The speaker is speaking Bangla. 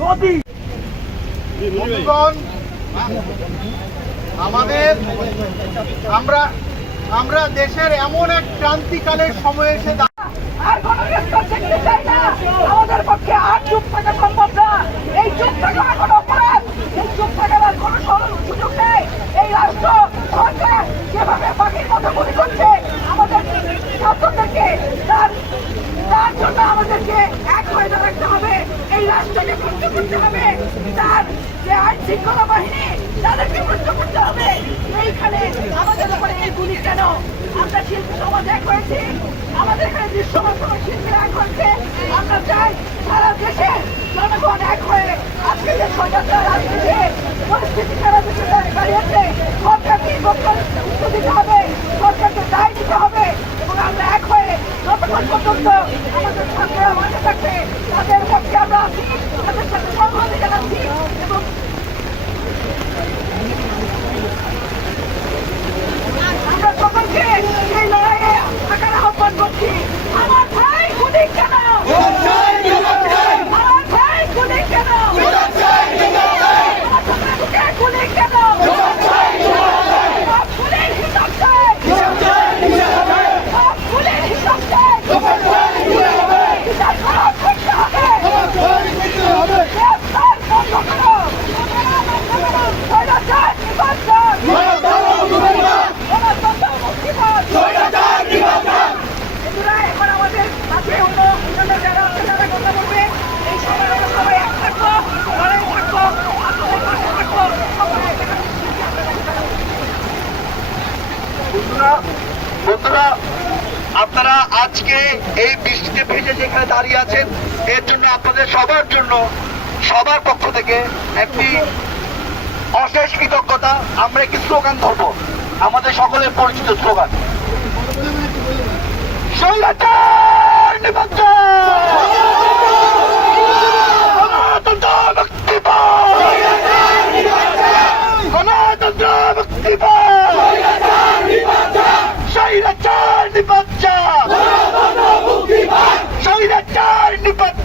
যদি আমরা আমরা দেশের এমন এক ক্রান্তিকালের সময় এসে আর রেস্তোরাঁ থাকতে চাই না। আমাদের পক্ষে আর চুপ থাকা সম্ভব না। এই চুপ থাকা কোনো অপরাধ। এই চুপ থাকার আর কোনো সুযোগ নেই। এই রাষ্ট্র সরকার যেভাবে পাখির মতো গুলি করছে, আমাদের ছাত্রদেরকে তার তার জন্য আমাদেরকে এক হয়ে দাঁড়াতে হবে এই করতে হবে। তার যে আইন শৃঙ্খলা বাহিনী, তাদেরকে মুক্ত করতে হবে। এইখানে আমাদের উপরে এই গুলি কেন? আমরা শিল্পী সমাজ এক হয়েছি। আমাদের এখানে দৃশ্যমান কোন শিল্পীরা এক হয়েছে। আমরা চাই সারা দেশে জনগণ এক হয়ে আজকে যে সরকার রাজনীতি, পরিস্থিতি সারা দেশে দাঁড়িয়েছে সরকারকে উত্তর দিতে হবে। সরকারকে দায় দিতে হবে। এবং আমরা এক হয়ে যতক্ষণ পর্যন্ত আমাদের সরকার মাঠে থাকবে তাদের পক্ষে আমরা আছি তাদের সাথে সংহতি জানাচ্ছি এবং আমরা সকলকে এই লড়াইয়ে থাকার আহ্বান করছি আমার ভাই গুলি কেন আমার ভাই গুলি কেন আমার ছোটকে গুলি কেন সব গুলির হিসাব চাই সব গুলির হিসাব চাই হিসাব করা করতে হবে গ্রেফতার বন্ধ করো স্বৈরাচার নির্বাচন গণতন্ত্র মুক্তিপদ বন্ধুরা, এখন আমাদের মাঝে অন্য অন্যান্য যারা আছে তারা কথা বলবে। এই সময় আমরা সবাই এক থাকব, লড়াই থাকব, আপনাদের পাশে থাকব, সবাই এখানে বন্ধুরা বন্ধুরা, আপনারা আজকে এই বৃষ্টিতে ভেজে যেখানে দাঁড়িয়ে আছেন, এর জন্য আপনাদের সবার জন্য, সবার পক্ষ থেকে একটি অশেষ কৃতজ্ঞতা, আমরা একটি স্লোগান ধরবো। আমাদের সকলের পরিচিত স্লোগান। স্বৈরাচার নিবন্ধন! கண்டிப்பா